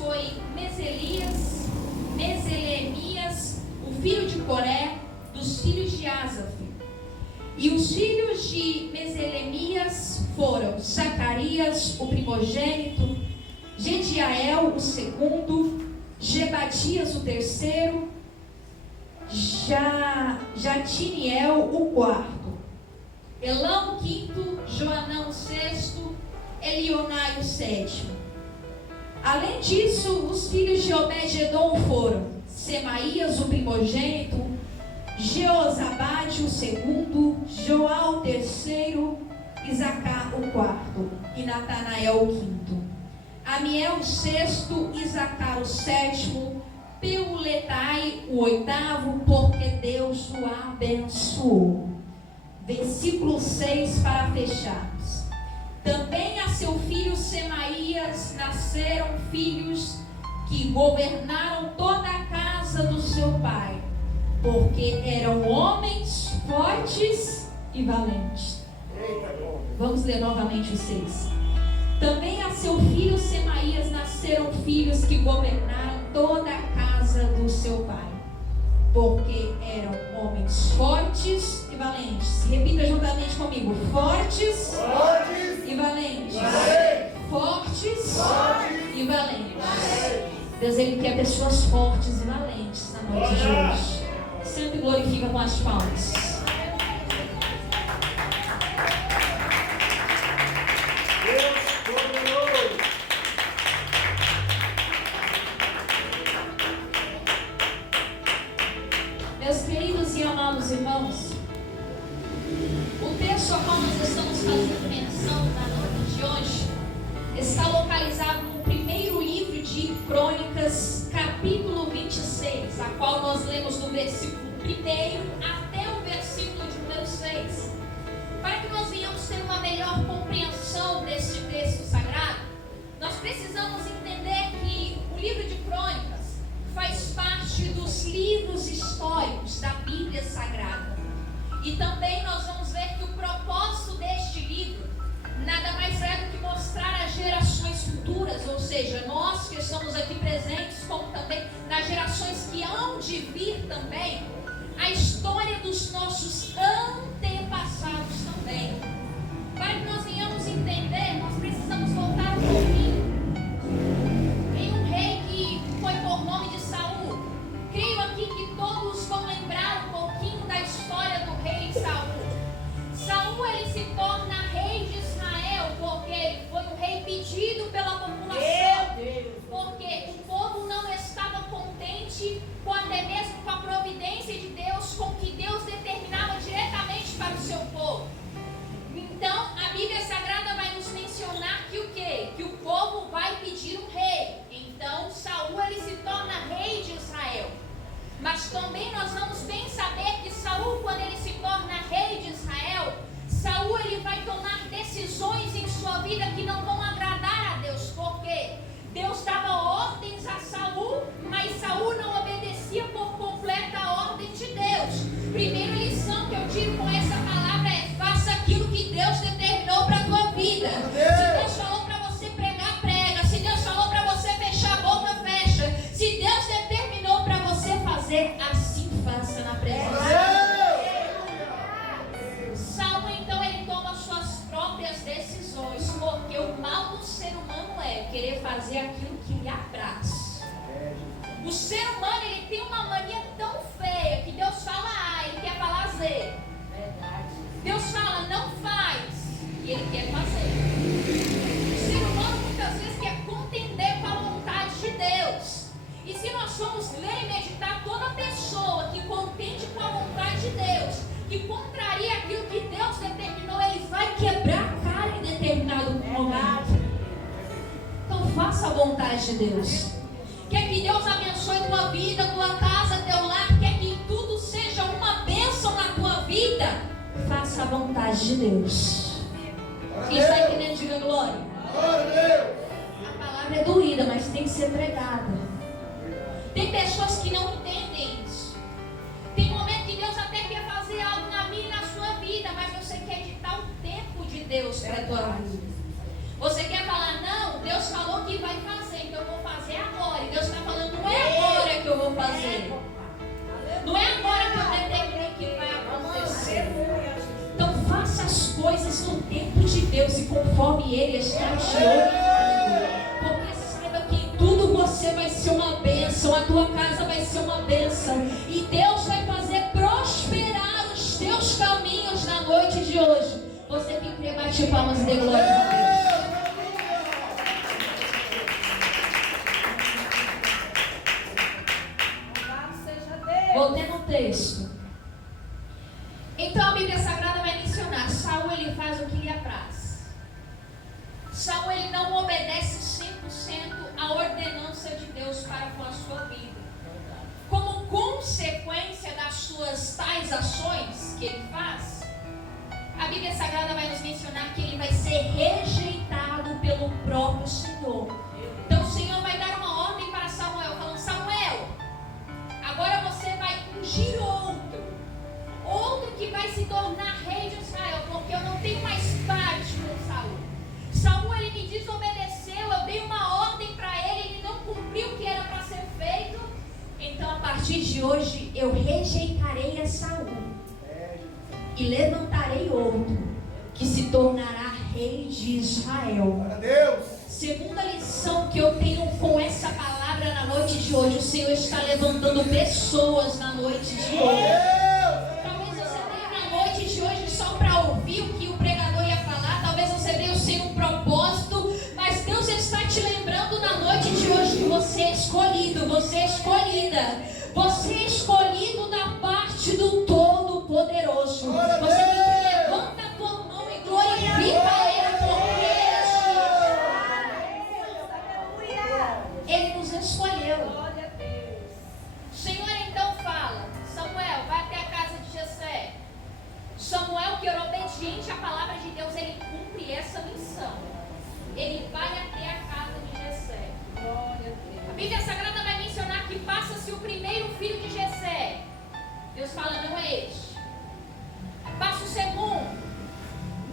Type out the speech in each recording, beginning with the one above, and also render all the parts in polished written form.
foi Meselemias, o filho de Coré, dos filhos de Asaf. E os filhos de Meselemias foram Zacarias, o primogênito, Jediael, o segundo, Gebadias, o terceiro, Jatiniel, o quarto, Elão, o quinto, Joanão, o sexto, Elionai, o sétimo. Além disso, os filhos de Obed-edom foram Semaías, o primogênito, Jeozabade, o segundo, Joá, o terceiro, Isacar, o quarto, e Natanael, o quinto, Amiel, o sexto, Isacar, o sétimo, Peuletai, o oitavo, porque Deus o abençoou. Versículo 6 para fecharmos. Também a seu filho Semaías nasceram filhos que governaram toda a casa do seu pai, porque eram homens fortes e valentes. Vamos ler novamente o 6. Também a seu filho Semaías nasceram filhos que governaram toda a casa do seu pai, porque eram homens fortes e valentes. Repita juntamente comigo: fortes e valentes. Fortes e valentes. Deus, Ele quer pessoas fortes e valentes na noite de hoje. Sempre glorifica com as palmas. Meus queridos e amados irmãos, o texto ao qual nós estamos fazendo menção na noite de hoje está localizado no primeiro livro de Crônicas, capítulo 26, a qual nós lemos do versículo 1 até o versículo de número 6. Para que nós venhamos ter uma melhor compreensão deste texto sagrado, nós precisamos entender que o livro de Crônicas faz parte dos livros históricos da Bíblia Sagrada. E também nós vamos ver que o propósito deste livro nada mais é do que mostrar às gerações futuras, ou seja, nós que estamos aqui presentes, como também nas gerações que hão de vir também, a história dos nossos antepassados também. Para que nós venhamos entender, nós precisamos voltar um pouquinho em um rei que foi por nome de Saul. Creio aqui que todos vão lembrar um pouquinho da história do rei Saul. Saul, ele se torna rei de Israel porque ele foi um rei pedido pela população, porque o povo não estava contente com até mesmo com a providência de Deus, com o que Deus determinava diretamente para o seu povo. Então a Bíblia Sagrada vai nos mencionar que o quê? Que o povo vai pedir um rei. Então Saul, ele se torna rei de Israel. Mas também nós vamos bem saber que Saul, quando ele se torna rei de Israel, Saul, ele vai tomar decisões em sua vida que não vão agradar a Deus, porque Deus dava ordens a Saul, mas Saul não obedecia por completo a ordem de Deus. Primeira lição que eu tiro com essa palavra é: faça aquilo que Deus determinou para a tua vida. Se Deus falou para você pregar, prega. Se Deus falou para você fechar a boca, fecha. Se Deus determinou para você fazer, assim faça na presença. Saul, então, ele toma suas próprias decisões, porque o mal do ser humano é querer fazer aquilo que lhe apraz. O ser humano, ele tem uma mania tão feia que Deus fala A, ele quer falar Z. Deus fala não faz e ele quer fazer. O ser humano muitas vezes quer contender com a vontade de Deus. E se nós formos ler e meditar, toda pessoa que contende com a vontade de Deus, que contraria aquilo que Deus determinou, ele vai quebrar a cara em determinado momento. Então faça a vontade de Deus. Quer que Deus abençoe tua vida, tua casa, teu lar, quer que tudo seja uma bênção na tua vida, faça a vontade de Deus. Quem está entendendo, diga glória. A palavra é doída, mas tem que ser pregada. Tem pessoas que não entendem isso. Tem momento que Deus até quer fazer algo na minha e na sua vida, mas você quer ditar o tempo de Deus para a tua vida. Você quer falar, não, Deus falou que vai fazer, então eu vou fazer agora. conforme Ele está te orientando. Porque saiba que em tudo você vai ser uma bênção, a tua casa vai ser uma bênção. E Deus vai fazer prosperar os teus caminhos na noite de hoje. Você que crê, bate palmas e dê glória a Deus. Voltei no texto. Então a Bíblia Sagrada vai mencionar: Saul ele faz o que lhe apraz. Saul ele não obedece 100% à ordenança de Deus para com a sua vida. Como consequência das suas tais ações que ele faz, a Bíblia Sagrada vai nos mencionar que ele vai ser rejeitado pelo próprio Senhor. Então o Senhor vai dar uma ordem para Samuel, falando: Samuel, agora você vai ungir outro que vai se tornar rei de Israel, porque eu não tenho mais parte com Saul. Saul ele me desobedeceu, eu dei uma ordem para ele, ele não cumpriu o que era para ser feito. Então a partir de hoje eu rejeitarei a Saul e levantarei outro que se tornará rei de Israel. Segunda lição que eu tenho com essa palavra na noite de hoje: o Senhor está levantando pessoas na noite de hoje. Talvez você veio na noite de hoje só para ouvir o que o pregador ia falar. Talvez você veio sem um propósito, mas Deus está te lembrando na noite de hoje que você é escolhido, você é escolhida, você é escolhido da parte do Todo-Poderoso. Você que levanta a tua mão e glorifica Ele, porque Ele nos escolheu. O Senhor então fala: Samuel, vai até a casa de Jessé. Samuel, que era obediente à palavra de Deus, ele cumpre essa missão. Ele vai até a casa de Jessé. A Bíblia Sagrada vai mencionar que passa-se o primeiro filho de Jessé. Deus fala: não é este. Passa o segundo.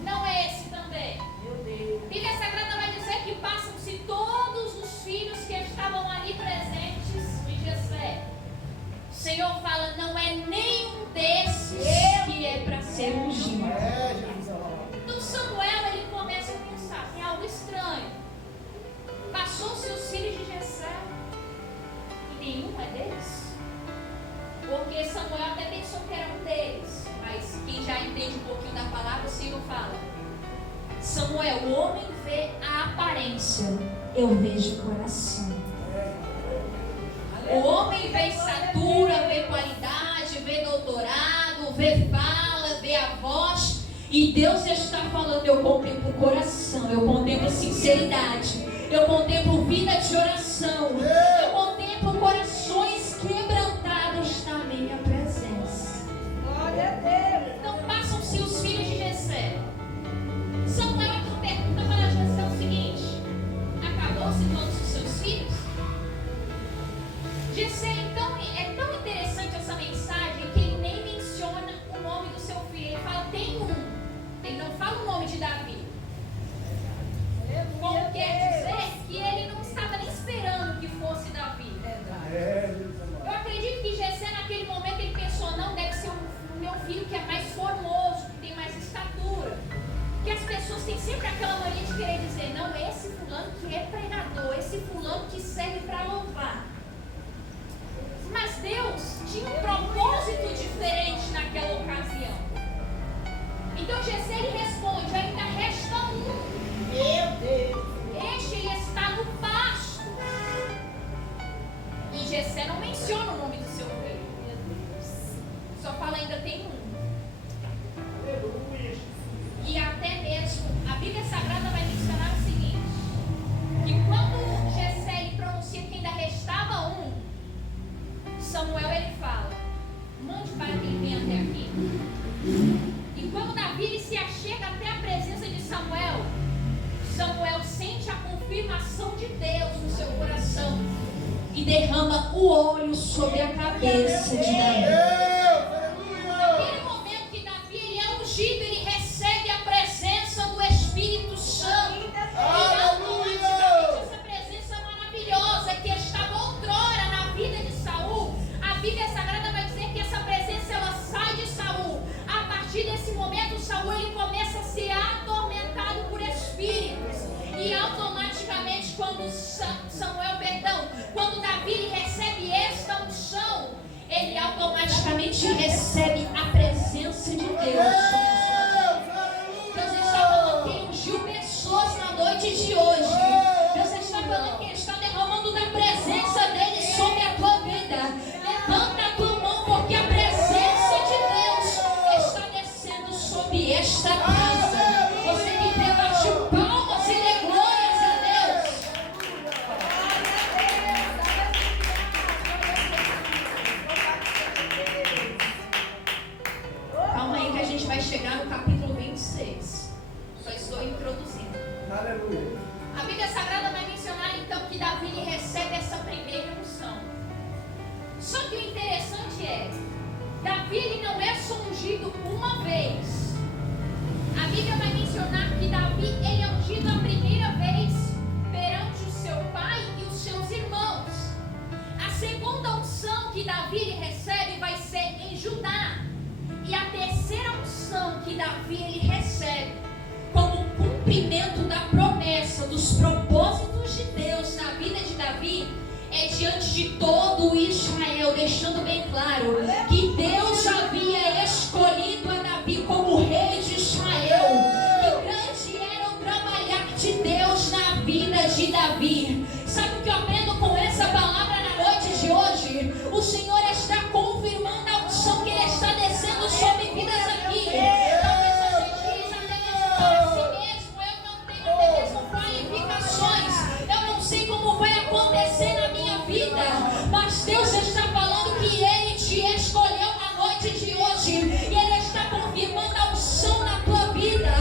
Não é esse também. A Bíblia Sagrada vai dizer que passam-se todos os filhos que estavam ali presentes de Jessé. O Senhor fala: não é nenhum desses que é para ser ungido. Então Samuel ele começa a pensar: tem algo estranho. Passou-se os filhos de Jessé e nenhum é deles. Porque Samuel até pensou que era um deles, mas quem já entende um pouquinho da palavra, o Senhor fala: Samuel, o homem vê a aparência, eu vejo o coração. O homem vê estatura, vê qualidade, vê doutorado, vê fala, vê a voz. E Deus está falando: eu contemplo o coração, eu contemplo sinceridade, eu contemplo vida de oração, eu contemplo corações quebrantados na minha presença. Glória a Deus. Então passam-se os filhos de Jessé. Samuel então pergunta para Jessé o seguinte: acabou-se todos os seus filhos? Jessé então, é tão interessante essa mensagem que ele nem menciona o nome do seu filho. Ele fala: tem um. Ele não fala o nome de Davi. Como quer dizer que ele não estava nem esperando que fosse Davi. Eu acredito que Jessé naquele momento ele pensou: não, deve ser o meu filho que é mais formoso, que tem mais estatura. Que as pessoas têm sempre aquela mania de querer dizer: não, esse fulano que é pregador, esse fulano que serve para louvar. Mas Deus tinha um propósito diferente naquela ocasião. Então Jessé ele responde: ainda resta um. Meu Deus. Este ele está no pasto. E Jessé não menciona o nome do seu filho. Só fala: ainda tem um. Aleluia. E até mesmo a Bíblia Sagrada vai mencionar o seguinte: que quando Jessé ele pronuncia que ainda restava um, Samuel ele fala: mande para que ele venha até aqui. E quando Davi ele se achega até a presença de Samuel, Samuel sente a confirmação de Deus no seu coração e derrama o óleo sobre a cabeça de Davi. Naquele momento que Davi ele é ungido, ele recebe a presença do Espírito Santo. E automaticamente essa presença maravilhosa que estava outrora na vida de Saul, a Bíblia Sagrada vai dizer que essa presença ela sai de Saul. A partir desse momento, Saul ele começa a ser atormentado por espíritos. Samuel, perdão, quando Davi ele recebe esta unção, ele automaticamente recebe a presença de Deus. Deus está falando que ele ungiu pessoas na noite de hoje. Deus está falando que ele está derramando da presença dele sobre a tua vida. Levanta a tua mão, porque a presença de Deus está descendo sobre esta casa. Você que tem, bate palmas e dê glórias a Deus. Calma aí que a gente vai chegar no capítulo 26. Só estou introduzindo. Aleluia. A Bíblia Sagrada vai mencionar então que Davi recebe essa primeira unção. Só que o interessante é, Davi ele não é só ungido uma vez. A Bíblia vai mencionar que Davi ele é ungido a primeira vez perante o seu pai e os seus irmãos. A segunda unção que Davi ele recebe vai ser em Judá. E a terceira unção que Davi ele recebe como cumprimento da promessa, dos propósitos de Deus na vida de Davi, é diante de todo Israel, deixando bem claro que Deus havia escolhido a Davi como rei de Israel. Que grande era o trabalhar de Deus na vida de Davi. Sabe o que eu aprendo com essa palavra na noite de hoje? O Senhor está confirmando a unção que Ele está descendo sobre vidas aqui. Talvez você diz até mesmo para si mesmo: eu não tenho até mesmo qualificações, eu não sei como vai acontecer na minha vida, mas Deus está falando que Ele te escolheu na noite de hoje, e Ele está confirmando a unção na tua vida.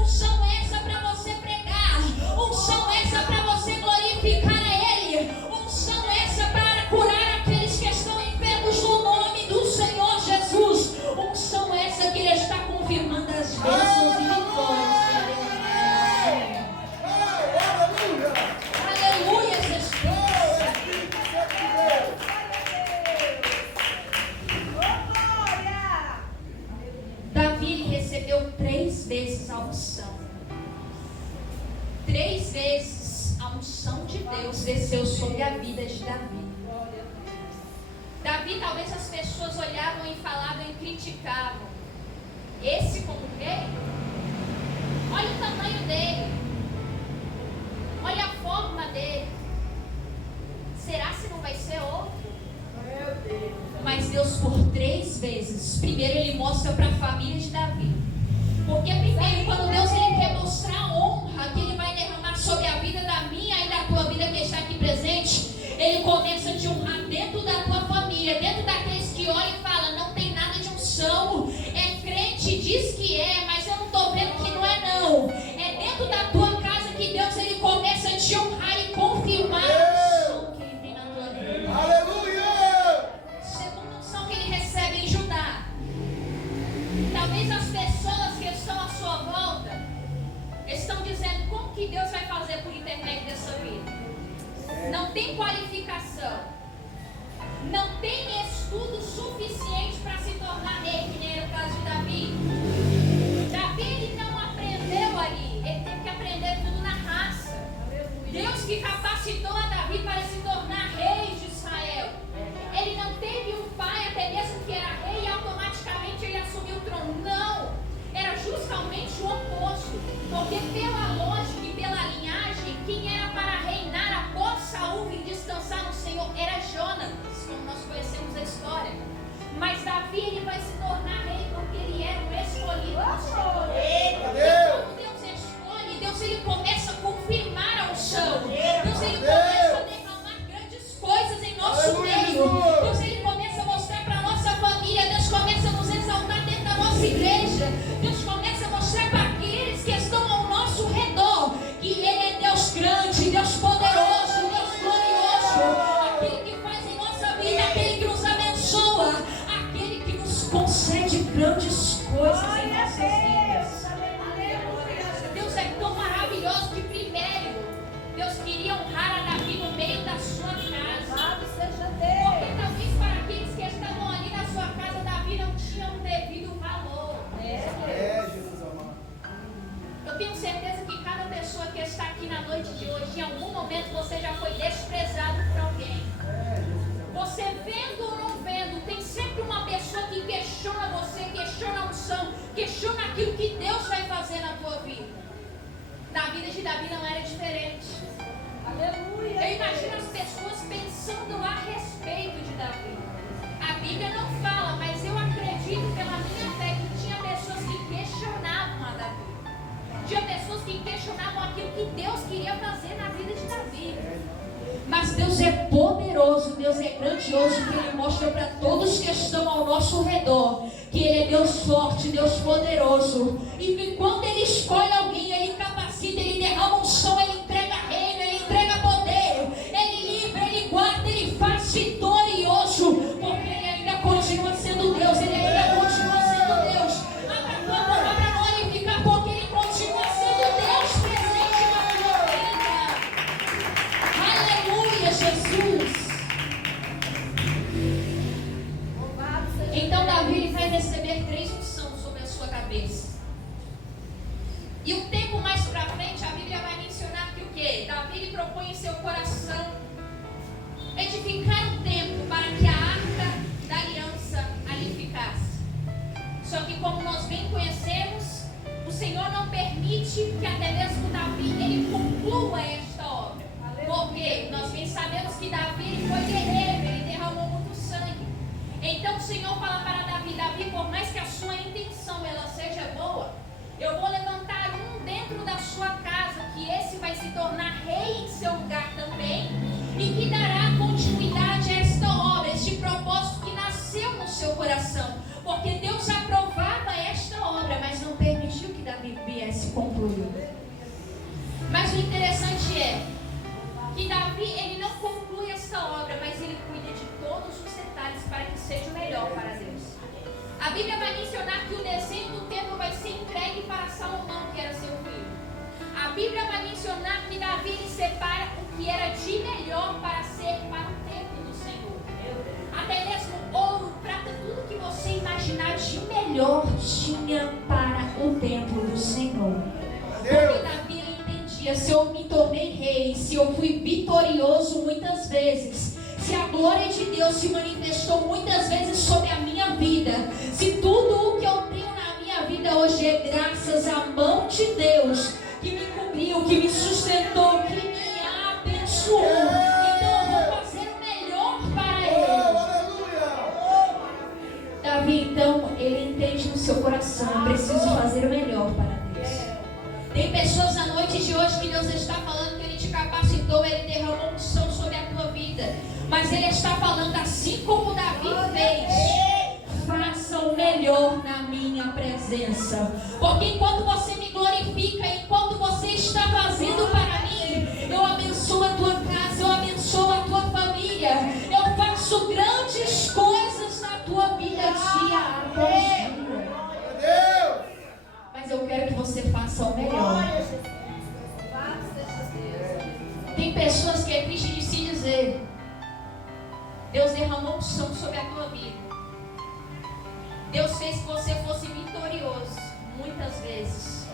Unção essa para você pregar, unção essa para você glorificar a Ele, unção essa para curar aqueles que estão enfermos no nome do Senhor Jesus. Unção essa que Ele está confirmando as bênçãos e vitórias. Aleluia, Jesus. Davi ele recebeu 3 vezes a unção. 3 vezes a unção de Deus desceu sobre a vida de Davi. Davi, talvez as pessoas olhavam e falavam e criticavam: esse como rei? Olha o tamanho dele, olha a forma dele. Será se não vai ser outro? Mas Deus por 3 vezes, primeiro Ele mostra para a família de Davi. Porque primeiro, quando Deus ele quer mostrar a honra que Ele vai derramar sobre a vida da minha e da tua vida que está aqui presente, Ele começa a te honrar dentro da tua família, dentro daqueles que olham e falam: não tem nada de unção, é crente, diz que é, mas eu não estou vendo que não é não. É dentro da tua casa que Deus ele começa a te honrar e confirmar a unção que Ele tem na tua vida. Aleluia! Segunda unção que Ele recebe em Judá. Talvez as pessoas que estão à sua volta estão dizendo: como que Deus vai fazer por intermédio dessa vida? Não tem qualificação, não tem estudo suficiente para se tornar rei, que nem era o caso de Davi. Davi ele não aprendeu ali, ele teve que aprender tudo na raça. Deus que capacitou a Davi para se tornar rei de Israel. Ele não teve um pai, até mesmo que era rei, e automaticamente ele assumiu o trono. Não, era justamente o oposto. Porque pela lógica e pela linhagem, quem era para reinar após Saul e descansar no Senhor era Jonas, como nós conhecemos a história. Mas Davi ele vai se tornar rei porque ele era o escolhido do Senhor. E quando Deus escolhe, Deus ele começa a confirmar a unção. Deus ele começa a derramar grandes coisas em nosso meio. Deus ele começa a mostrar para a nossa família. Deus começa a nos exaltar dentro da nossa igreja. Deus começa a mostrar para aqueles que estão ao nosso redor que Ele é Deus grande, Deus poderoso. Mas Deus é poderoso, Deus é grandioso, que Ele mostra para todos que estão ao nosso redor que Ele é Deus forte, Deus poderoso. E que quando Ele escolhe alguém, Ele capacita, Ele derrama unção, Ele entrega reino, Ele entrega poder, Ele livra, Ele guarda, Ele faz vitorioso, porque Ele ainda continua sendo Deus, Ele ainda continua sendo Deus. Abra a tua boca para glorificar, porque Ele continua sendo Deus presente na tua vida. Aleluia, Jesus. Então Davi ele vai receber 3 unções sobre a sua cabeça. E um tempo mais para frente a Bíblia vai mencionar que o quê? Davi ele propõe em seu coração edificar um templo para que a arca da aliança ali ficasse. Só que como nós bem conhecemos, o Senhor não permite que até mesmo Davi ele conclua esta obra. Porque nós bem sabemos que Davi ele foi guerreiro, ele derramou muito sangue. Então o Senhor fala para Davi: Davi, por mais que a sua intenção ela seja boa, eu vou levantar um dentro da sua casa, que esse vai se tornar rei em seu lugar também, e que dará continuidade a esta obra, este propósito que nasceu no seu coração. Porque Deus aprovava esta obra, mas não permitiu que Davi viesse concluir. Mas o interessante é que Davi ele não conclui essa obra, mas ele cuida de todos os detalhes para que seja o melhor para Deus. A Bíblia vai mencionar que o desenho do templo vai ser entregue para Salomão, que era seu filho. A Bíblia vai mencionar que Davi ele separa o que era de melhor para ser para o templo do Senhor. Até mesmo ouro, prata, tudo que você imaginar de melhor tinha para o templo do Senhor. Porque Davi ele entendia: se eu me tornei rei, se eu fui vitorioso muitas vezes, se a glória de Deus se manifestou muitas vezes sobre a minha vida, se tudo o que eu tenho na minha vida hoje é graças à mão de Deus, que me cobriu, que me sustentou, que me abençoou, então eu vou fazer o melhor para Ele. Davi, então, ele entende no seu coração: eu preciso fazer o melhor para Deus. Tem pessoas na noite de hoje que Deus está falando que Ele te capacitou, Ele derramou unção sobre a tua vida. Mas Ele está falando, assim como Davi fez: faça o melhor na minha presença. Porque enquanto você me glorifica, enquanto você está fazendo para mim, eu abençoo a tua casa, eu abençoo a tua família, eu faço grandes coisas na tua vida dia após dia. Mas eu quero que você faça o melhor. Tem pessoas que é triste de se dizer: Deus derramou unção sobre a tua vida, Deus fez que você fosse vitorioso muitas vezes.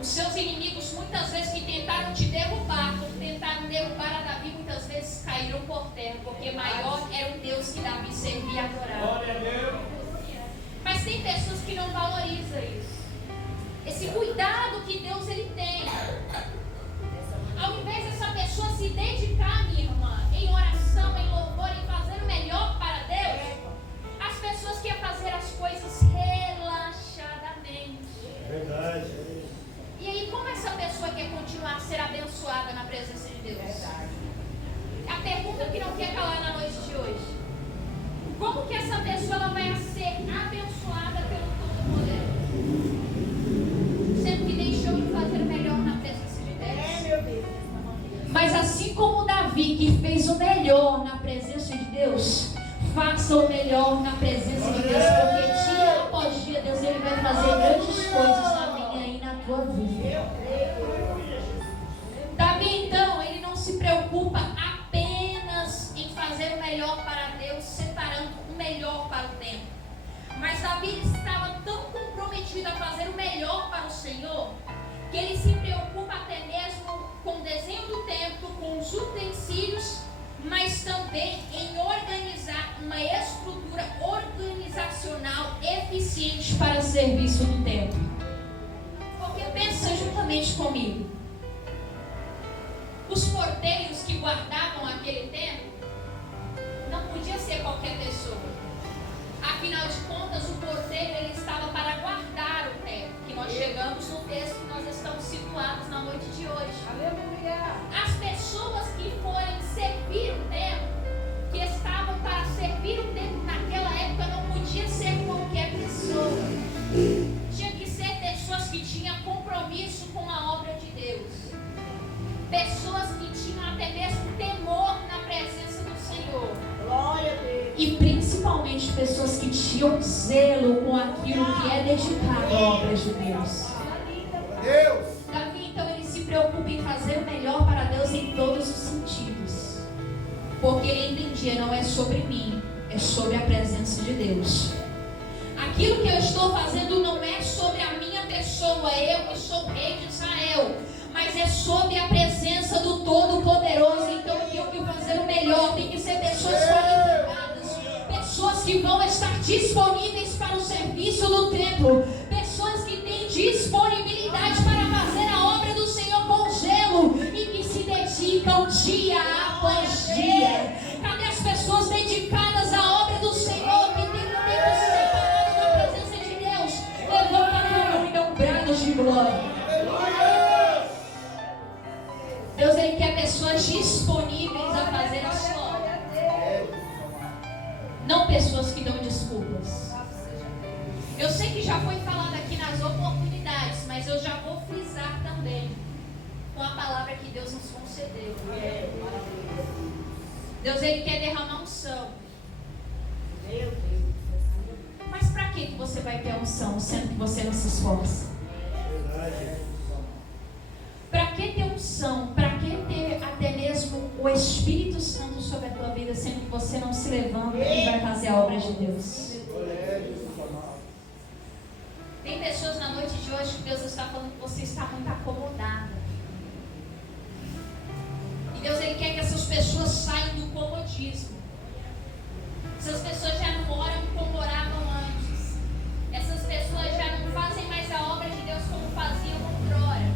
Os seus inimigos muitas vezes que tentaram te derrubar, quando tentaram derrubar a Davi, muitas vezes caíram por terra, porque maior era o Deus que Davi servia e adorava. Mas tem pessoas que não valorizam isso, esse cuidado que Deus ele tem. Ao invés dessa pessoa se dedicar, minha irmã, em oração, em louvor, em fazer o melhor para Deus, as pessoas querem fazer as coisas relaxadamente. Verdade. E aí, como essa pessoa quer continuar a ser abençoada na presença de Deus? Verdade. A pergunta que não quer calar na noite de hoje: como que essa pessoa ela vai ser abençoada pelo Todo-Poderoso, sendo que deixou de fazer o melhor na presença de Deus? Meu Deus. Mas assim como Davi, que fez o melhor na presença de Deus, faça o melhor na presença de Deus, porque dia após dia Deus ele vai fazer grandes coisas na minha e na tua vida. Davi então, ele não se preocupa apenas em fazer o melhor para Deus, separando o melhor para o templo. Mas Davi estava tão comprometido a fazer o melhor para o Senhor, que ele se preocupa até mesmo com o desenho do templo, com os utensílios, mas também em organizar uma estrutura organizacional eficiente para o serviço do templo. Porque pensa juntamente comigo: os porteiros que guardavam aquele templo não podia ser qualquer pessoa. Afinal de contas, o porteiro ele estava para guardar o templo, que nós chegamos no texto que nós estamos situados na noite de hoje. Aleluia. As pessoas que forem pessoas que tinham zelo com aquilo que é dedicado à obra de Deus. Davi, então, ele se preocupa em fazer o melhor para Deus em todos os sentidos. Porque ele entendia, não é sobre mim, é sobre a presença de Deus. Aquilo que eu estou fazendo não é sobre a minha pessoa, eu que sou o rei de Israel, mas é sobre a presença do Todo-Poderoso. Então eu tenho que fazer o melhor. Tem que ser pessoas qualificadas, pessoas que vão estar disponíveis para o serviço do templo, pessoas que têm disponibilidade para fazer a obra do Senhor com zelo e que se dedicam dia após dia. Cadê as pessoas dedicadas à obra do Senhor, que tem um tempo separado da presença de Deus? Levanta a mão e dá um brado de glória. Deus, Ele quer pessoas disponíveis a fazer a sua obra, não pessoas que dão desculpas. Eu sei que já foi falado aqui nas oportunidades, mas eu já vou frisar também com a palavra que Deus nos concedeu. Deus, Ele quer derramar unção. Mas para que você vai ter unção, sendo que você não se esforça? Para que ter unção? Para que ter até mesmo o Espírito Santo sobre a tua vida, sendo que você não se levanta e vai fazer a obra de Deus? Tem pessoas na noite de hoje que Deus está falando que você está muito acomodada. E Deus, Ele quer que essas pessoas saiam do comodismo. Essas pessoas já não oram como oravam antes. Essas pessoas já não fazem mais a obra de Deus como faziam outrora.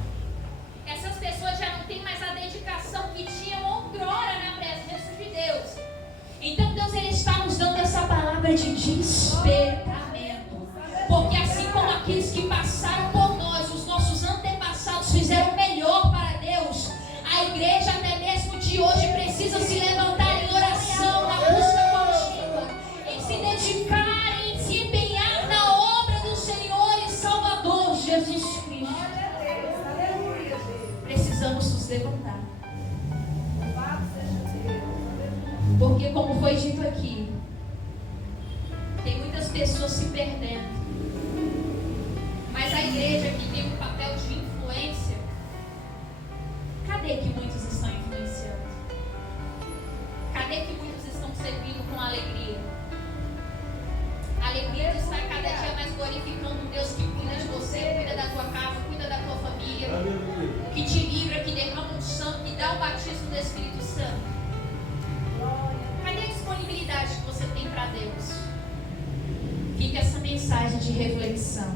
Essas pessoas já não têm mais a dedicação que tinham outrora na presença de Deus. Então Deus, Ele está nos dando essa palavra de despertamento. Porque assim como aqueles que passaram por nós, os nossos antepassados fizeram o melhor para Deus, a igreja até mesmo de hoje precisa se levantar em oração, na busca contínua, em se dedicar, em se empenhar na obra do Senhor e Salvador Jesus Cristo. Precisamos nos levantar. Porque, como foi dito aqui, tem muitas pessoas se perdendo. Mas a igreja que tem um papel de influência, cadê que muitos estão influenciando? Cadê que muitos estão servindo com alegria? A alegria de estar cada dia mais glorificando um Deus que cuida de você, cuida da tua casa, cuida da tua família, que te livra, que derrama um sangue, que dá o batismo do Espírito Santo. Cadê a disponibilidade que você tem para Deus? Fica essa mensagem de reflexão.